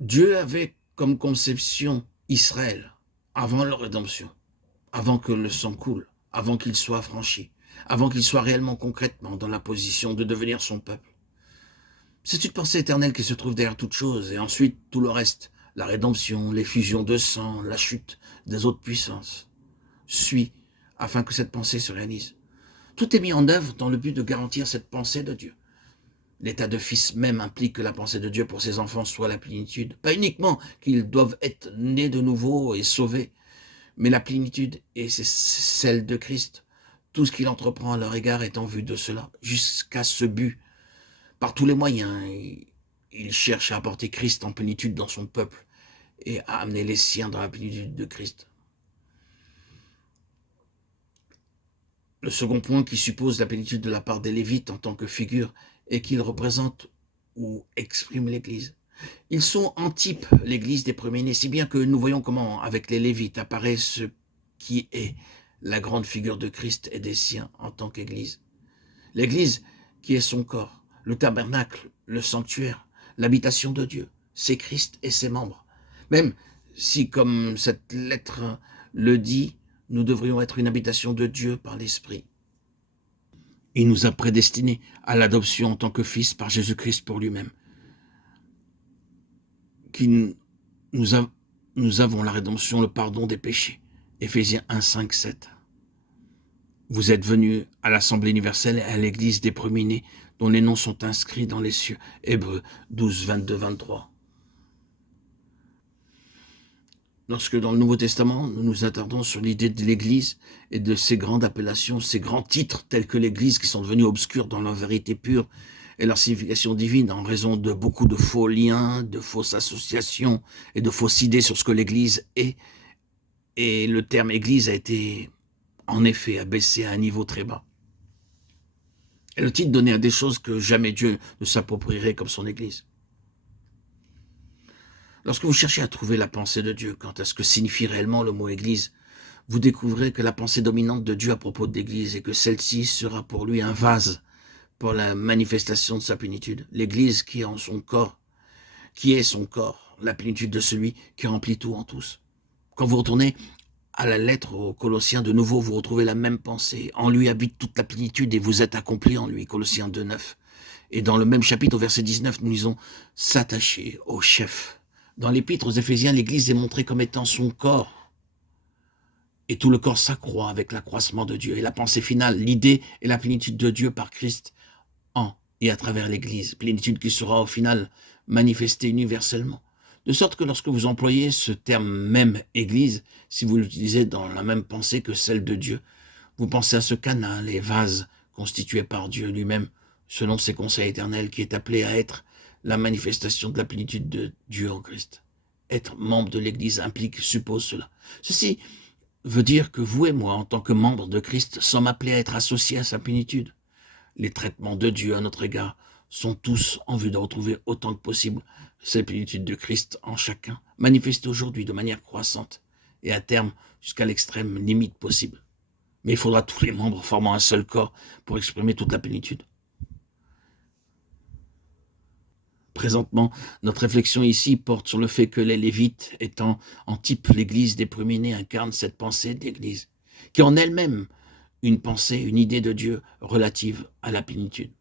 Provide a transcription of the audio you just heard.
Dieu avait comme conception Israël avant leur rédemption, avant que le sang coule, avant qu'il soit affranchi, avant qu'il soit réellement concrètement dans la position de devenir son peuple. C'est une pensée éternelle qui se trouve derrière toute chose, et ensuite tout le reste, la rédemption, l'effusion de sang, la chute des autres puissances, suit afin que cette pensée se réalise. Tout est mis en œuvre dans le but de garantir cette pensée de Dieu. L'état de fils même implique que la pensée de Dieu pour ses enfants soit la plénitude. Pas uniquement qu'ils doivent être nés de nouveau et sauvés, mais la plénitude est celle de Christ. Tout ce qu'il entreprend à leur égard est en vue de cela, jusqu'à ce but. Par tous les moyens, il cherche à apporter Christ en plénitude dans son peuple et à amener les siens dans la plénitude de Christ. Le second point qui suppose la plénitude de la part des Lévites en tant que figure est qu'ils représentent ou expriment l'Église. Ils sont en type l'Église des premiers-nés, si bien que nous voyons comment, avec les Lévites, apparaît ce qui est la grande figure de Christ et des siens en tant qu'Église. L'Église qui est son corps, le tabernacle, le sanctuaire, l'habitation de Dieu, c'est Christ et ses membres. Même si, comme cette lettre le dit, nous devrions être une habitation de Dieu par l'Esprit. Il nous a prédestinés à l'adoption en tant que fils par Jésus-Christ pour lui-même. Nous avons la rédemption, le pardon des péchés. Éphésiens 1, 5, 7. Vous êtes venus à l'Assemblée universelle et à l'Église des premiers-nés, dont les noms sont inscrits dans les cieux. Hébreux 12, 22, 23. Lorsque dans le Nouveau Testament, nous nous attardons sur l'idée de l'Église et de ses grandes appellations, ses grands titres tels que l'Église qui sont devenus obscurs dans leur vérité pure et leur signification divine en raison de beaucoup de faux liens, de fausses associations et de fausses idées sur ce que l'Église est. Et le terme Église a été, en effet, abaissé à un niveau très bas. Et le titre donné à des choses que jamais Dieu ne s'approprierait comme son Église. Lorsque vous cherchez à trouver la pensée de Dieu quant à ce que signifie réellement le mot Église, vous découvrez que la pensée dominante de Dieu à propos de l'Église est que celle-ci sera pour lui un vase pour la manifestation de sa plénitude. L'Église qui est en son corps, qui est son corps, la plénitude de celui qui remplit tout en tous. Quand vous retournez à la lettre aux Colossiens, de nouveau, vous retrouvez la même pensée. En lui habite toute la plénitude et vous êtes accomplis en lui. Colossiens 2, 9. Et dans le même chapitre, au verset 19, nous lisons « s'attacher au chef ». Dans l'épître aux Éphésiens, l'Église est montrée comme étant son corps. Et tout le corps s'accroît avec l'accroissement de Dieu. Et la pensée finale, l'idée et la plénitude de Dieu par Christ en et à travers l'Église. Plénitude qui sera au final manifestée universellement. De sorte que lorsque vous employez ce terme même Église, si vous l'utilisez dans la même pensée que celle de Dieu, vous pensez à ce canal et vase constitué par Dieu lui-même, selon ses conseils éternels, qui est appelé à être la manifestation de la plénitude de Dieu en Christ. Être membre de l'Église suppose cela. Ceci veut dire que vous et moi, en tant que membres de Christ, sommes appelés à être associés à sa plénitude. Les traitements de Dieu à notre égard sont tous en vue de retrouver autant que possible cette plénitude de Christ en chacun, manifestée aujourd'hui de manière croissante et à terme jusqu'à l'extrême limite possible. Mais il faudra tous les membres formant un seul corps pour exprimer toute la plénitude. Présentement, notre réflexion ici porte sur le fait que les Lévites, étant en type l'Église des premiers-nés, incarnent cette pensée de l'Église, qui en elle-même une pensée, une idée de Dieu relative à la plénitude.